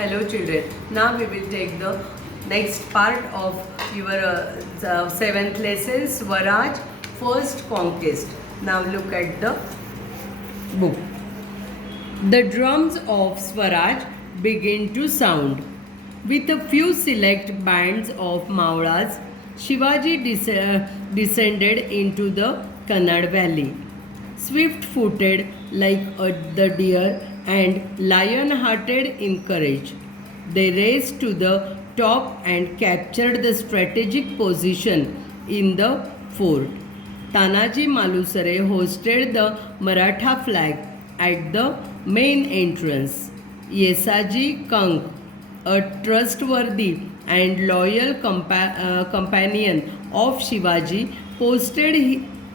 Hello children, now we will take the next part of your 7th lesson Swaraj First Conquest. Now look at the book. The drums of Swaraj begin to sound. With a few select bands of Maulas, Shivaji descended into the Kannad valley. Swift-footed like the deer and lion-hearted in courage, they raced to the top and captured the strategic position in the fort. Tanaji Malusare hosted the Maratha flag at the main entrance. Yesaji Kank, a trustworthy and loyal companion of Shivaji, posted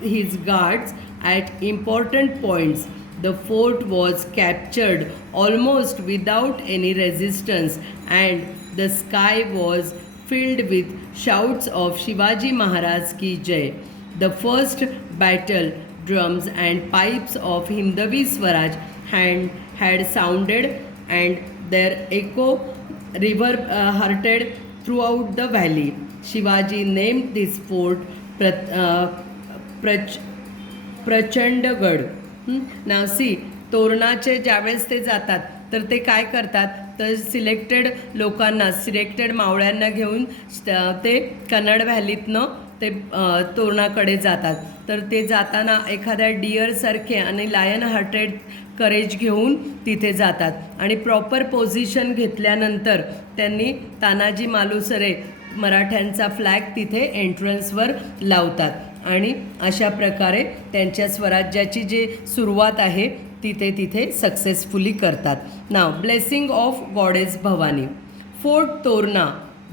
his guards at important points. The fort was captured almost without any resistance, and the sky was filled with shouts of Shivaji Maharaj ki Jai. The first battle drums and pipes of Hindavi Swaraj had sounded, and their echo reverberated throughout the valley. Shivaji named this fort Prachandgad. नाव सी तोरणाचे ज्यावेळेस ते जातात तर ते काय करतात तर सिलेक्टेड लोकांना सिलेक्टेड मावळ्यांना घेऊन ते कन्नड व्हॅलीतनं ते तोरणाकडे जातात. तर ते जाताना एखाद्या डिअरसारखे आणि लायन हार्टेड करेज घेऊन तिथे जातात आणि प्रॉपर पोझिशन घेतल्यानंतर त्यांनी तानाजी मालुसरे मराठ्यांचा फ्लॅग तिथे एंट्रन्सवर लावतात आणि अशा प्रकारे त्यांच्या स्वराज्याची जी सुरुवात आहे तिथे सक्सेसफुली करतात. नाव blessing of goddess Bhavani. Fort Torna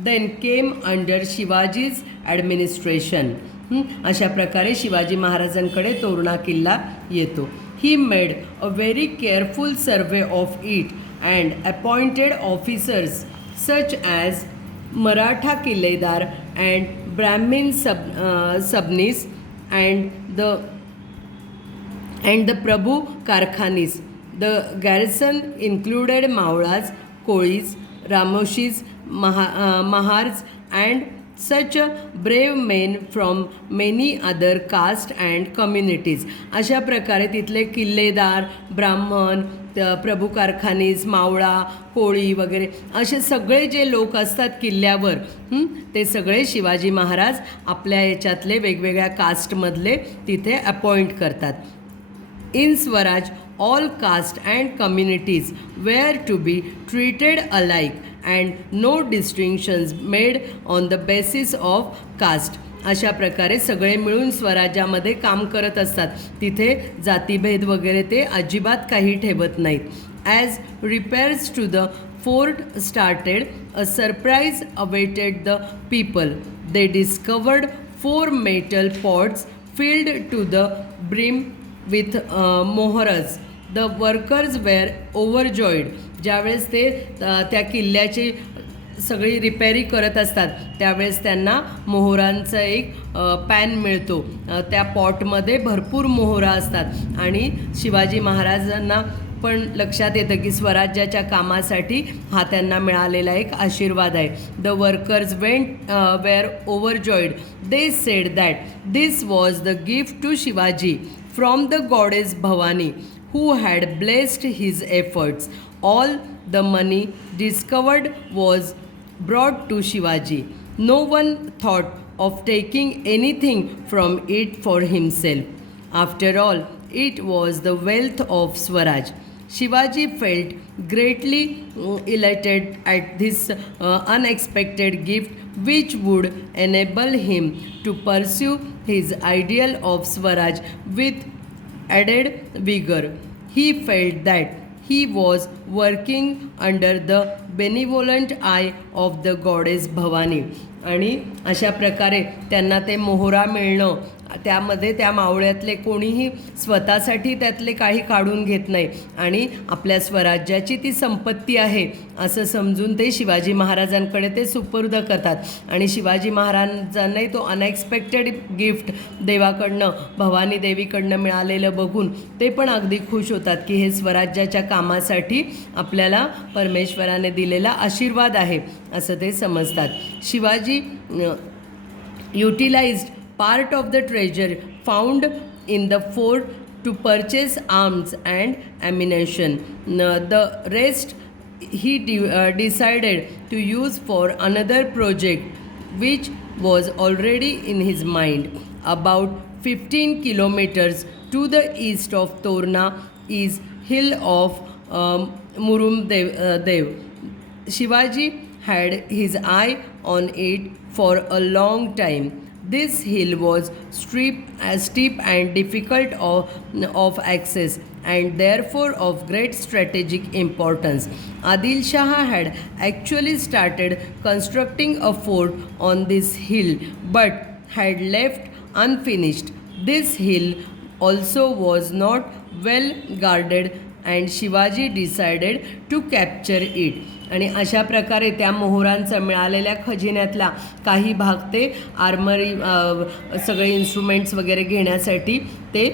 then came under Shivaji's administration. अशा प्रकारे शिवाजी महाराजांकडे तोरणा किल्ला येतो. He made a very careful survey of it and appointed officers such as Maratha Killedar and Brahmin Sabnis and the Prabhu Karkhanis. The garrison included Maulas, Kolis, Ramoshis, Mahars and such brave men from many other caste and communities. अशा प्रकारे तिथले किल्लेदार, ब्राह्मण, प्रभू कारखानीस, मावळा, कोळी वगैरे असे सगळे जे लोक असतात किल्ल्यावर ते सगळे शिवाजी महाराज आपल्या याच्यातले वेगवेगळ्या कास्टमधले तिथे अपॉइंट करतात. In Swaraj all caste and communities were to be treated alike and no distinctions made on the basis of caste. अशा प्रकारे सगळे मिळून स्वराज्यामध्ये काम करत असतात. तिथे जातीभेद वगैरे ते अजिबात काही ठेवत नाहीत. As repairs to the fort started a surprise awaited the people. They discovered 4 metal pots filled to the brim with मोहरज. The workers were overjoyed. ज्यावेळेस ते त्या किल्ल्याची सगळी रिपेअरी करत असतात त्यावेळेस त्यांना मोहरांचा एक पॅन मिळतो. त्या पॉटमध्ये भरपूर मोहरा असतात आणि शिवाजी महाराजांना पण लक्षात येतं की स्वराज्याच्या कामासाठी हा त्यांना मिळालेला एक आशीर्वाद आहे. The workers were overjoyed. They said that this was the gift to Shivaji from the goddess Bhavani who had blessed his efforts. All the money discovered was brought to Shivaji. No one thought of taking anything from it for himself. After all, it was the wealth of Swaraj. Shivaji felt greatly elated at this unexpected gift, which would enable him to pursue his ideal of Swaraj with added vigor. He felt that he was working under the benevolent eye of the goddess Bhavani. आणि अशा प्रकारे त्यांना ते मोहरा मिळणं त्यामध्ये त्या मावळ्यातले कोणीही स्वतःसाठी त्यातले काही काढून घेत नाही आणि आपल्या स्वराज्याची ती संपत्ती आहे असं समजून ते शिवाजी महाराजांकडे ते सुपूर्द करतात. आणि शिवाजी महाराजांनाही तो अनएक्सपेक्टेड गिफ्ट देवाकडनं, भवानी देवीकडनं मिळालेलं बघून ते पण अगदी खुश होतात की हे स्वराज्याच्या कामासाठी आपल्याला परमेश्वराने दिलेला आशीर्वाद आहे असं ते समजतात. Shivaji utilized part of the treasure found in the fort to purchase arms and ammunition. The rest he decided to use for another project which was already in his mind. About 15 kilometers to the east of Torna is hill of Murumdev. Shivaji had his eye on it for a long time. This hill was steep and difficult of access and therefore of great strategic importance. Adil Shah had actually started constructing a fort on this hill but had left unfinished. This hill also was not well guarded and Shivaji decided to capture it. आणि अशा प्रकारे त्या मोहरांचा मिळालेल्या खजिन्यातला काही भाग ते armoury सगळे instruments वगैरे घेण्यासाठी ते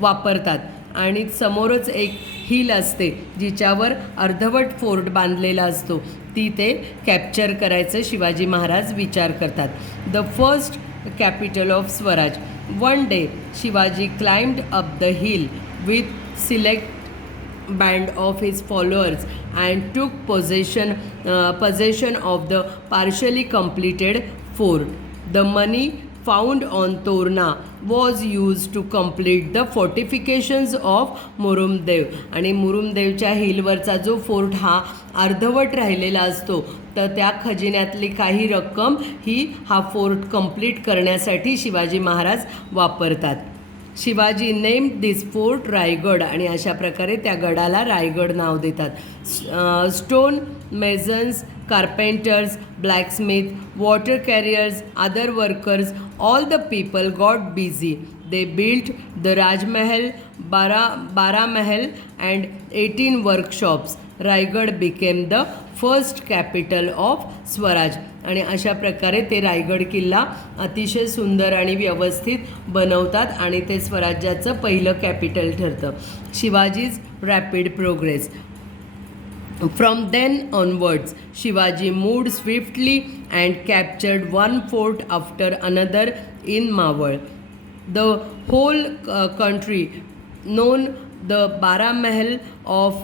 वापरतात. आणि समोरच एक हिल असते जिच्यावर अर्धवट फोर्ट बांधलेला असतो, ती ते कॅप्चर करायचं शिवाजी महाराज विचार करतात. The first capital of Swaraj. One day Shivaji climbed up the hill with select band of his followers and took possession of the partially completed fort. The money found on Torna was used to complete the fortifications of Murumdev. आणि मुरुमदेवच्या हिलवरचा जो fort हा अर्धवट राहिलेला असतो तर त्या खजिन्यातली काही रक्कम ही हा फोर्ट कंप्लीट करण्यासाठी शिवाजी महाराज वापरतात. Shivaji named this fort Raigad आणि अशा प्रकारे त्या गडाला रायगड नाव देतात. Stone masons, carpenters, blacksmith, water carriers, other workers, all the people got busy. They built the Rajmahal, Bara Mahal and 18 workshops. Raigad became the first capital of Swaraj. आणि अशा प्रकारे ते रायगड किल्ला अतिशय सुंदर आणि व्यवस्थित बनवतात आणि ते स्वराज्याचं पहिलं कॅपिटल ठरतं. Shivaji's rapid progress. From then onwards, Shivaji moved swiftly and captured one fort after another in Mawar. The whole country known the Bara Mahal of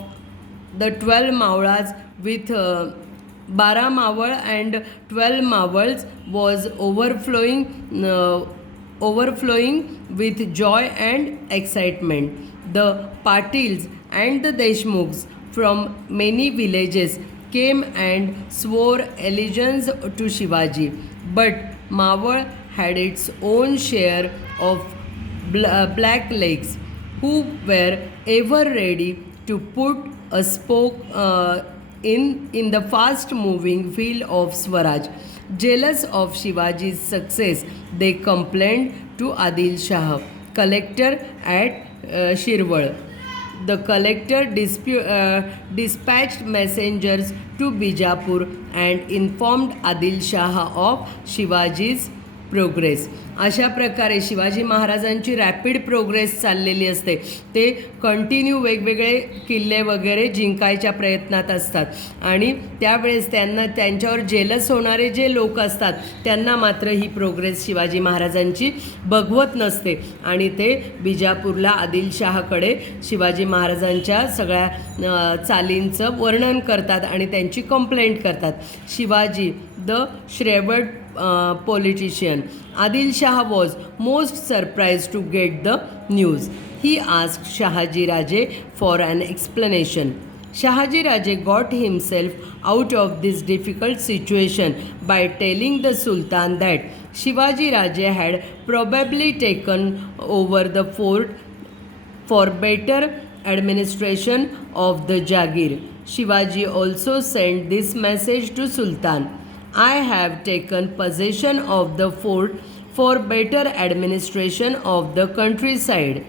the 12 Mawlas with Bara Mawal and 12 Mawals was overflowing with joy and excitement. The Patils and the Deshmukhs from many villages came and swore allegiance to Shivaji. But Mawar had its own share of black legs who were ever ready to put a spoke in the fast moving wheel of Swaraj. Jealous of Shivaji's success, they complained to Adil Shah, collector at Shirwal. The collector dispatched messengers to Bijapur and informed Adil Shah of Shivaji's progress. अशा प्रकारे शिवाजी महाराजांची rapid progress चाललेली असते. ते continue वेगवेगळे किल्ले वगैरे जिंकायच्या प्रयत्नात असतात आणि त्यावेळेस त्यांना त्यांच्यावर जेलस होणारे जे लोक असतात त्यांना मात्र ही प्रोग्रेस शिवाजी महाराजांची बघवत नसते आणि ते बिजापूरला आदिलशाहकडे शिवाजी महाराजांच्या सगळ्या चालींचं वर्णन करतात आणि त्यांची कंप्लेंट करतात. Shivaji the shrewd politician. Adil Shah was most surprised to get the news. He asked Shahaji Raje for an explanation. Shahaji Raje got himself out of this difficult situation by telling the Sultan that Shivaji Raje had probably taken over the fort for better administration of the Jagir. Shivaji also sent this message to Sultan. I have taken possession of the fort for better administration of the countryside.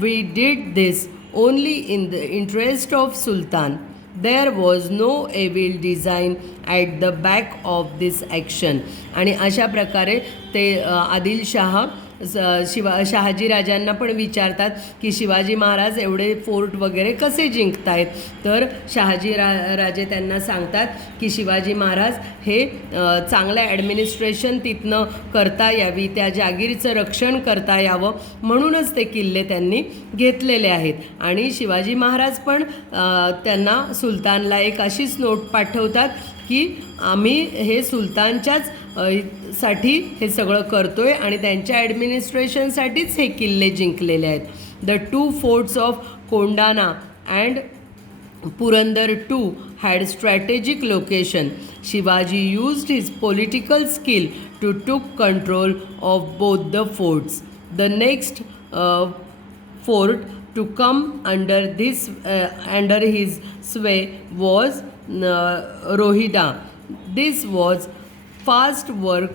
We did this only in the interest of Sultan. There was no evil design at the back of this action. आणि अशा प्रकारे ते आदिलशाह शहाजी राजांना पण विचारतात की शिवाजी महाराज एवढे fort वगैरे कसे जिंकतायत. तर शहाजी राजे त्यांना सांगतात की शिवाजी महाराज हे चांगलं ॲडमिनिस्ट्रेशन तिथनं करता यावी, त्या जागीरचं रक्षण करता यावं म्हणूनच ते किल्ले त्यांनी घेतलेले आहेत. आणि शिवाजी महाराज पण त्यांना सुलतानला एक अशीच नोट पाठवतात की आम्ही हे सुलतानच्याच साठी हे सगळं करतोय आणि त्यांच्या ॲडमिनिस्ट्रेशनसाठीच हे किल्ले जिंकलेले आहेत. The 2 forts of Kondana and Purandar too had strategic location. Shivaji used his political skill to took control of both the forts. The next fort to come under his sway was Rohida. This was fast work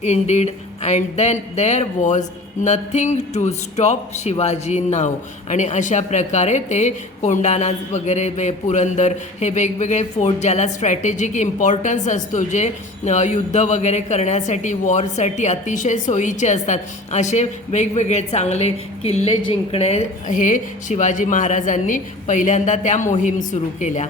indeed, and then there was nothing to stop Shivaji now. आणि अशा प्रकारे ते कोंडाणा वगैरे पुरंदर हे वेगवेगळे fort ज्याला strategic importance असतो, जे युद्ध वगैरे करण्यासाठी वॉरसाठी अतिशय सोयीचे असतात, असे वेगवेगळे चांगले किल्ले जिंकणे हे शिवाजी महाराजांनी पहिल्यांदा त्या मोहीम सुरू केल्या.